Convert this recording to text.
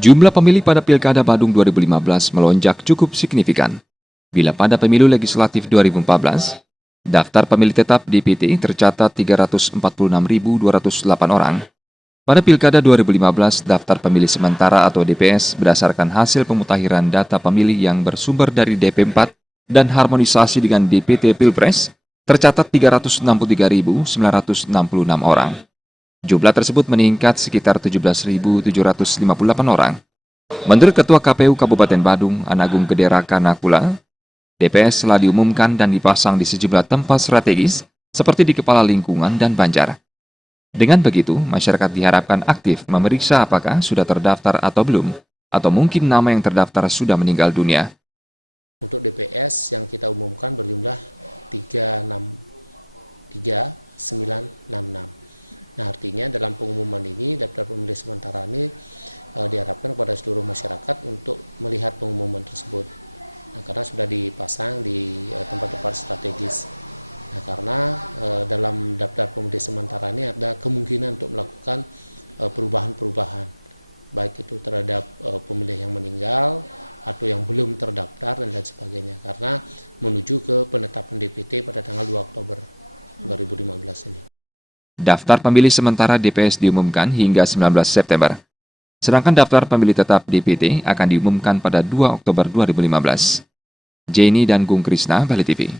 Jumlah pemilih pada Pilkada Badung 2015 melonjak cukup signifikan. Bila pada pemilu legislatif 2014, daftar pemilih tetap DPT tercatat 346.208 orang. Pada Pilkada 2015, daftar pemilih sementara atau DPS berdasarkan hasil pemutakhiran data pemilih yang bersumber dari DP4 dan harmonisasi dengan DPT Pilpres tercatat 363.966 orang. Jumlah tersebut meningkat sekitar 17.758 orang. Menurut Ketua KPU Kabupaten Badung, Anagung Gede Raka Nakula, DPS telah diumumkan dan dipasang di sejumlah tempat strategis seperti di kepala lingkungan dan Banjar. Dengan begitu, masyarakat diharapkan aktif memeriksa apakah sudah terdaftar atau belum, atau mungkin nama yang terdaftar sudah meninggal dunia. Untuk DPS yang kita umumkan berjumlah 3.966. Nah, artinya dalam pengumuman ini, daftar pemilih sementara ini diharapkan kepada seluruh masyarakat untuk melihat pengumuman tersebut. Nah, karena sudah dipasang di tempat-tempat strategis. Nah, karena dalam daftar pemilih sementara ini ada kemungkinan untuk melakukan perubahan-perubahan, baik itu terhadap pemilih yang meninggal atau yang belum terdaftar dan lain sebagainya, karena menuju ke penetapan DPT pada tanggal 2 Oktober 2015 ini. Daftar pemilih sementara DPS diumumkan hingga 19 September. Sedangkan daftar pemilih tetap DPT akan diumumkan pada 2 Oktober 2015. Jenny dan Gung Krisna, Bali TV.